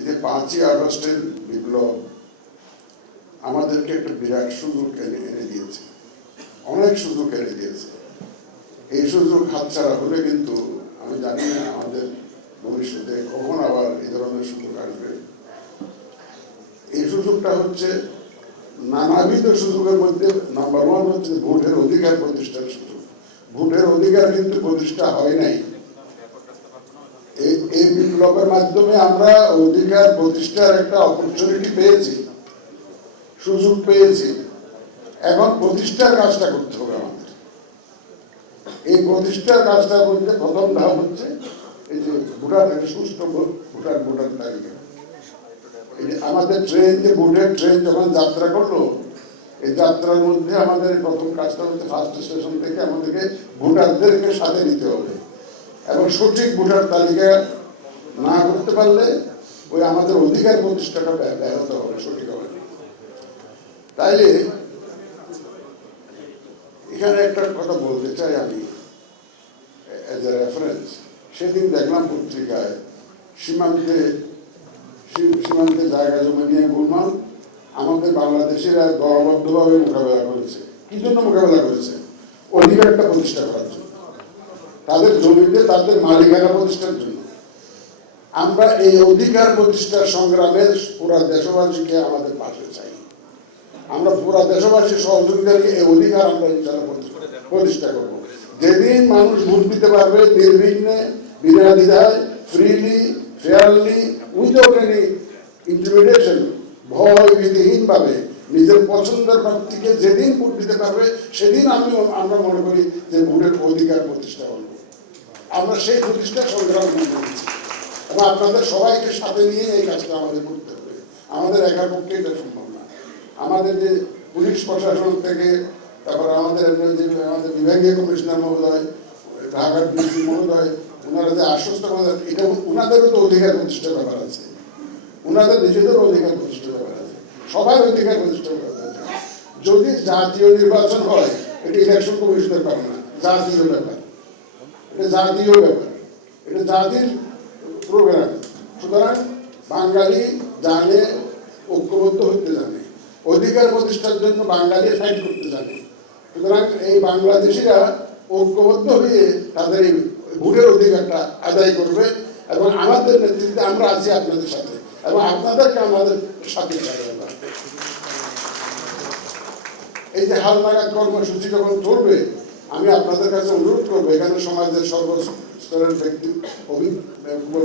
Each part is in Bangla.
এই যে 5ই আগস্টের বিপ্লব আমাদেরকে একটা বিরাট সুযোগ এনে দিয়েছে, অনেক সুযোগ এনে দিয়েছে। এই সুযোগ হাতছাড়া হলে কিন্তু আমি জানি না আমাদের ভবিষ্যতে কখন আবার এই ধরনের সুযোগ আসবে। এই সুযোগটা হচ্ছে নানাবিধ সুযোগের মধ্যে নাম্বার 1 হচ্ছে ভোটের অধিকার প্রতিষ্ঠার সুযোগ। ভোটের অধিকার কিন্তু প্রতিষ্ঠা হয় নাই। এই বিপ্লবের মাধ্যমে আমরা অধিকার প্রতিষ্ঠার একটা অপরচুনিটি পেয়েছি, সুযোগ পেয়েছি। এখন প্রতিষ্ঠার কাজটা করতে হবে আমাদের। এই প্রতিষ্ঠার কাজটার মধ্যে প্রথম ধাপ হচ্ছে এই যে ভোটার সুষ্ঠু ভোটার তালিকা। আমাদের ট্রেন যে ভোটের ট্রেন যখন যাত্রা করলো, এই যাত্রার মধ্যে আমাদের প্রথম কাজটা হচ্ছে ফার্স্ট স্টেশন থেকে আমাদেরকে ভোটারদেরকে সাথে নিতে হবে এবং সঠিক ভোটার তালিকা না করতে পারলে ওই আমাদের অধিকার প্রতিষ্ঠাটা ব্যাহত হবে, সঠিক হবে। তাইলে এখানে একটা কথা বলতে চাই আমি এজ এ রেফারেন্স। সেদিন দেখলাম পত্রিকায় সীমান্তে জায়গা জমি নিয়ে গোলমাল আমাদের বাংলাদেশিরা দলবদ্ধভাবে মোকাবেলা করেছে। কি জন্য মোকাবেলা করেছে? অধিকারটা প্রতিষ্ঠা করার জন্য, তাদের জমিতে তাদের মালিকানা প্রতিষ্ঠার জন্য। আমরা এই অধিকার প্রতিষ্ঠার সংগ্রামে পুরা দেশবাসীকে আমাদের পাশে চাই। আমরা পুরা দেশবাসীর সহযোগিতা নিয়ে এই অধিকার আমরা প্রতিষ্ঠা করবো। যেদিন মানুষ ভোট দিতে পারবে নির্বিঘ্নে, বিনা দ্বিধায়, freely, fairly, without any intimidation, ভয় ভীতিহীন ভাবে নিজের পছন্দের প্রার্থীকে যেদিন ভোট দিতে পারবে সেদিন আমরা মনে করি যে ভোটের অধিকার প্রতিষ্ঠা করবো। আমরা সেই প্রতিষ্ঠা সংগ্রাম করেছি এবং আপনাদের সবাইকে সাথে নিয়ে এই কাজটা আমাদের করতে হবে। আমাদের একার পক্ষে এটা সম্ভব না। আমাদের যে পুলিশ প্রশাসন থেকে তারপর আমাদের বিভাগীয় কমিশনার মহোদয়, ঢাকার ডিসি মহোদয়, ওনারা যে আশ্বস্ত করেন, এটা ওনাদেরও তো অধিকার প্রতিষ্ঠার ব্যাপার আছে, ওনাদের নিজেদেরও অধিকার প্রতিষ্ঠার ব্যাপার আছে, সবাই অধিকার প্রতিষ্ঠার ব্যাপার আছে। যদি জাতীয় নির্বাচন হয়, এটা ইলেকশন কমিশনের ব্যাপার না, জাতীয় ব্যাপার, এটা জাতীয় ব্যাপার, এটা জাতির প্রোগ্রাম। সুতরাং বাঙালি জানে, ঐক্যবদ্ধ হতে জানে, অধিকার প্রতিষ্ঠার জন্য বাঙালি ফাইট করতে জানে। সুতরাং এই বাংলাদেশিরা ঐক্যবদ্ধ হয়ে তাদের এই ভোটের অধিকারটা আদায় করবে এবং আমাদের নেতৃত্বে আমরা আছি আপনাদের সাথে এবং আপনাদেরকে আমাদের সাথে থাকবে। এই যে হালনাগাদ কর্মসূচি যখন চলবে, আমি আপনাদের কাছে অনুরোধ করবো, এখানে সমাজের সর্বস্তরের ব্যক্তি,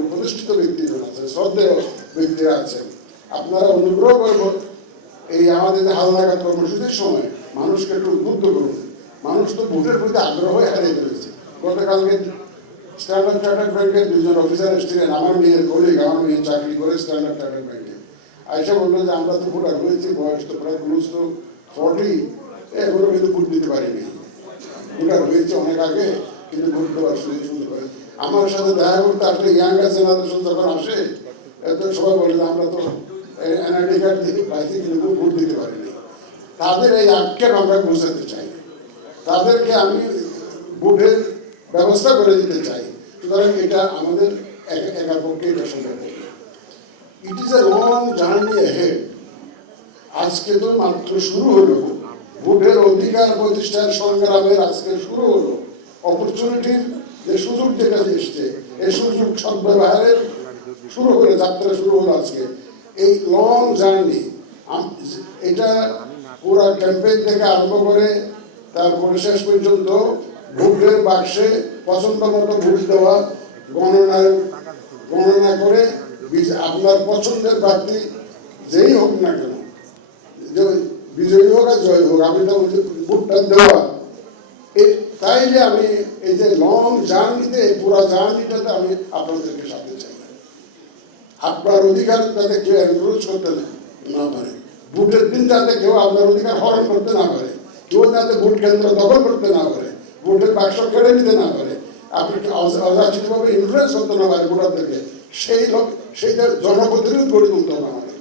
প্রতিষ্ঠিত ব্যক্তিজন আছে, শ্রদ্ধেয় ব্যক্তিরা আছেন, আপনারা অনুগ্রহ করবো এই আমাদের হালনাগাদ কর্মসূচির সময় মানুষকে একটু উদ্বুদ্ধ করুন। মানুষ তো ভোটের প্রতি আগ্রহ হারিয়ে ফেলেছে। গতকালকে স্ট্যান্ডার্ড চার্টার্ড ব্যাংকের 2জন অফিসার এসেছিলেন, আমার মেয়ের কলিগ, আমার মেয়ে চাকরি করে স্ট্যান্ডার্ড চার্টার্ড ব্যাংকে। আইসা বললো যে আমরা তো ভোটার হয়েছি, বয়স তো প্রায় ক্লোজ টু 40, এগুলো কিন্তু ভোট দিতে পারিনি। ভোটার হয়েছে অনেক আগে, কিন্তু ভোট দেওয়ার সুযোগ করে। আমার সাথে দেখা করতে আসলে ইয়াঙ্গার জেনারেশন যখন আসে, সবাই বলে যে আমরা তো এনআইডি কার্ড দিতে পাইছি কিন্তু ভোট দিতে পারিনি। তাদের এই আক্ষেপ আমরা বোঝাতে চাই, তাদেরকে আমি ভোটের ব্যবস্থা করে দিতে চাই। সুতরাং এটা আমাদের একার পক্ষে এটা সম্ভব। It is a long journey ahead. আজকে তো মাত্র শুরু হলো ভোটের অধিকার প্রতিষ্ঠার সংগ্রামের, আজকে শুরু হলো। অপরচুনিটির যে সুযোগ যেটা এসছে, এই সুযোগ সদ্ব্যবহারের শুরু করে যাত্রা শুরু হলো আজকে। এই লং জার্নি, এটা পুরা ক্যাম্পেইন থেকে আরম্ভ করে তারপরে শেষ পর্যন্ত ভোটের বাক্সে পছন্দ মতো ভোট দেওয়া, গণনা করে আপনার পছন্দের প্রার্থী যেই হোক না কেন, বিজয়ী হোক আর জয়ী হোক, আমি তো ভোটটা দেওয়া। তাইলে আমি এই যে লং জার্নিতে, পুরা জার্নিটাতে আমি আপনাদেরকে সাথে চাই। আপনার অধিকার যাতে কেউ এনক্রোচ করতে না পারে, ভোটের দিন যাতে কেউ আপনার অধিকার হরণ করতে না পারে, কেউ যাতে ভোট কেন্দ্র দখল করতে না পারে, ভোটের বাক্স কেড়ে নিতে না পারে, আপনি অযাচিতভাবে ইনফ্লুয়েন্স করতে না পারে ভোটারদেরকে, সেইটা জনপ্রতিনিধি গড়ে তুলতে হবে আমাদের।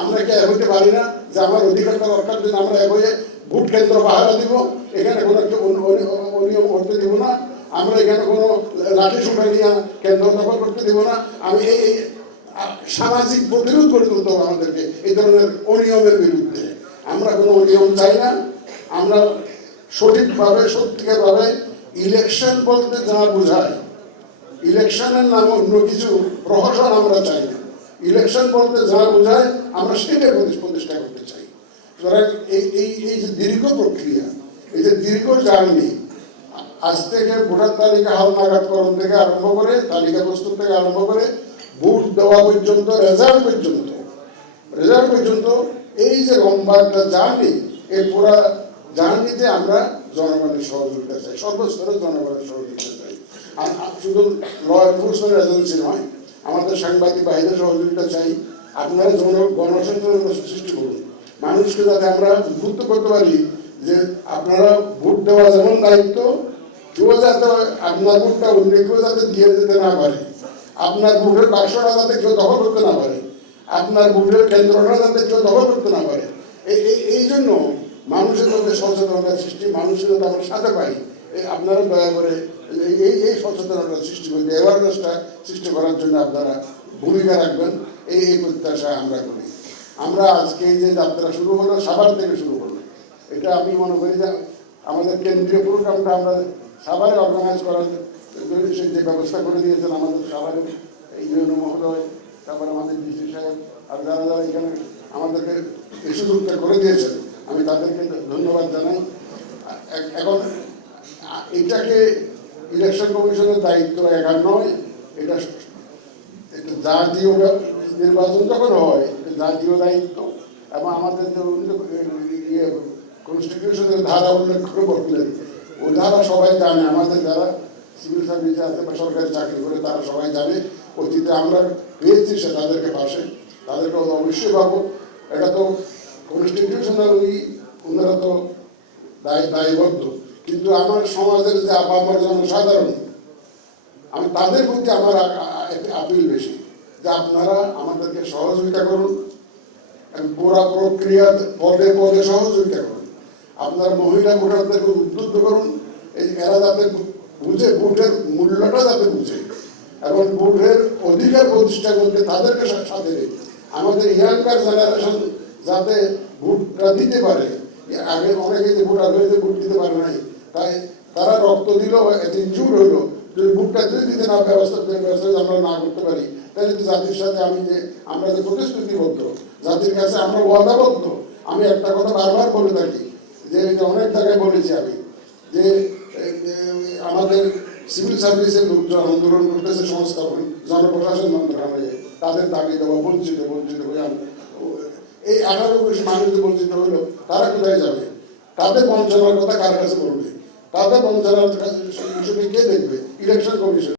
আমরা কি হইতে পারি না যে আমার অধিকারটা রক্ষার জন্য আমরা এক হয়ে ভোট কেন্দ্র পাহারা দিব, এখানে কোনো অনিয়ম করতে দিব না, আমরা এখানে কোনো লাঠি সুটা নিয়ে কেন্দ্র দখল করতে দিব না। সামাজিক প্রতিরোধ করে তুলতে হবে আমাদেরকে এই ধরনের অনিয়মের বিরুদ্ধে। আমরা কোনো অনিয়ম চাই না। আমরা সঠিকভাবে সত্যিকারভাবে ইলেকশন বলতে যা বোঝায়, ইলেকশনের নামে অন্য কিছু প্রহসন আমরা চাই না। ইলেকশন বলতে যা বোঝায় আমরা সেটাই প্রতিষ্ঠা করতে চাই। সুতরাং এই যে দীর্ঘ প্রক্রিয়া, এই যে দীর্ঘ জার্নি, আজ থেকে ভোটার তালিকা হালনাগাদকরণ থেকে আরম্ভ করে, তালিকা প্রস্তুত থেকে আরম্ভ করে, ভোট দেওয়া পর্যন্ত, রেজাল্ট পর্যন্ত এই যে লম্বা একটা জার্নি, এই পুরা জার্নিতে আমরা জনগণের সহযোগিতা চাই, সর্বস্তরের জনগণের সহযোগিতা চাই। আর শুধু ল এনফোর্সমেন্ট এজেন্সি নয়, আমাদের সাংবাদিক বাহিনীর সহযোগিতা চাই। আপনারা গণসচেতনতা সৃষ্টি করুন, মানুষকে যাতে আমরা উদ্বুদ্ধ করতে পারি যে আপনারা ভোট দেওয়া যেমন দায়িত্ব, কেউ যাতে আপনার ভোটটা অন্য কেউ যাতে দিয়ে যেতে না পারে, আপনার ভোটের বাক্সটা যাতে কেউ দখল করতে না পারে, আপনার ভোটের কেন্দ্রটা যাতে কেউ দখল করতে না পারে, এই জন্য মানুষের মধ্যে সচেতনতা সৃষ্টি, মানুষের যাতে আমরা সাথে পাই, আপনারা দয়া করে এই সচেতনতা সৃষ্টি করতে, অ্যাওয়ারনেসটা সৃষ্টি করার জন্য আপনারা ভূমিকা রাখবেন, এই প্রত্যাশা আমরা করি। আমরা আজকে এই যে যাত্রা শুরু হলো, সাভার থেকে শুরু হলো, এটা আমি মনে করি যে আমাদের কেন্দ্রীয় প্রোগ্রামটা আমরা সাভারে অর্গানাইজ করার যে ব্যবস্থা করে দিয়েছেন আমাদের সাভারের এই জন্য মহোদয়, তারপরে আমাদের ডিসি সাহেব, আর যারা যারা এখানে আমাদেরকে এই সুযোগটা করে দিয়েছেন, আমি তাদেরকে ধন্যবাদ জানাই। এখন এটাকে ইলেকশন কমিশনের দায়িত্ব একা নয়, এটা জাতীয় নির্বাচন যখন হয় জাতীয় দায়িত্ব। এবং আমাদের যে কনস্টিটিউশনের ধারা উল্লেখ করে বললেন, ওই ধারা সবাই জানে, আমাদের যারা সিভিল সার্ভিসে আছে বা সরকারি চাকরি করে তারা সবাই জানে। অতীতে আমরা পেয়েছি সে তাদেরকে পাশে, তাদেরকে অবশ্যই পাবো। এটা তো কনস্টিটিউশনাল, ওনারা তো দায়বদ্ধ। কিন্তু আমার সমাজের যে আমার জনসাধারণ, আমি তাদের প্রতি আমার আপিল বেশি যে আপনারা আমাদেরকে সহযোগিতা করুন, পুরা প্রক্রিয়া পদে পদে সহযোগিতা করুন। আপনার মহিলা ভোটারদেরকে উদ্বুদ্ধ করুন, এরা যাতে বুঝে, ভোটের মূল্যটা যাতে বুঝে এবং ভোটের অধিকার প্রতিষ্ঠা করতে তাদেরকে সাথে রেখে আমাদের ইয়াংকার জেনারেশন যাতে ভোটটা দিতে পারে। আগে অনেকে যে ভোটার হয়েছে ভোট দিতে পারে নাই, তাই তারা রক্ত দিল, ইনজুর হইলো, যদি ভোটটা যদি দিতে না ব্যবস্থা আমরা না করতে পারি, তাহলে তো জাতির সাথে আমরা যে প্রতিশ্রুতিবদ্ধ, জাতির কাছে আমরা ওয়াদাবদ্ধ। আমি একটা কথা বারবার বলে থাকি, যে অনেক জায়গায় বলেছি আমি, যে আমাদের সিভিল সার্ভিসের লোকজন আন্দোলন করতেছে সংস্থাপন, জনপ্রশাসন মন্ত্রণালয়ে, তাদের দাবি দেওয়া বঞ্চিত হয়ে এই 18 মানুষ যে বঞ্চিত হইলো, তারা কোথায় যাবে? তাদের বঞ্চনার কথা কার কাছে বলবে? তাদের বঞ্চনার বিষয়টি কে দেখবে? Election commission.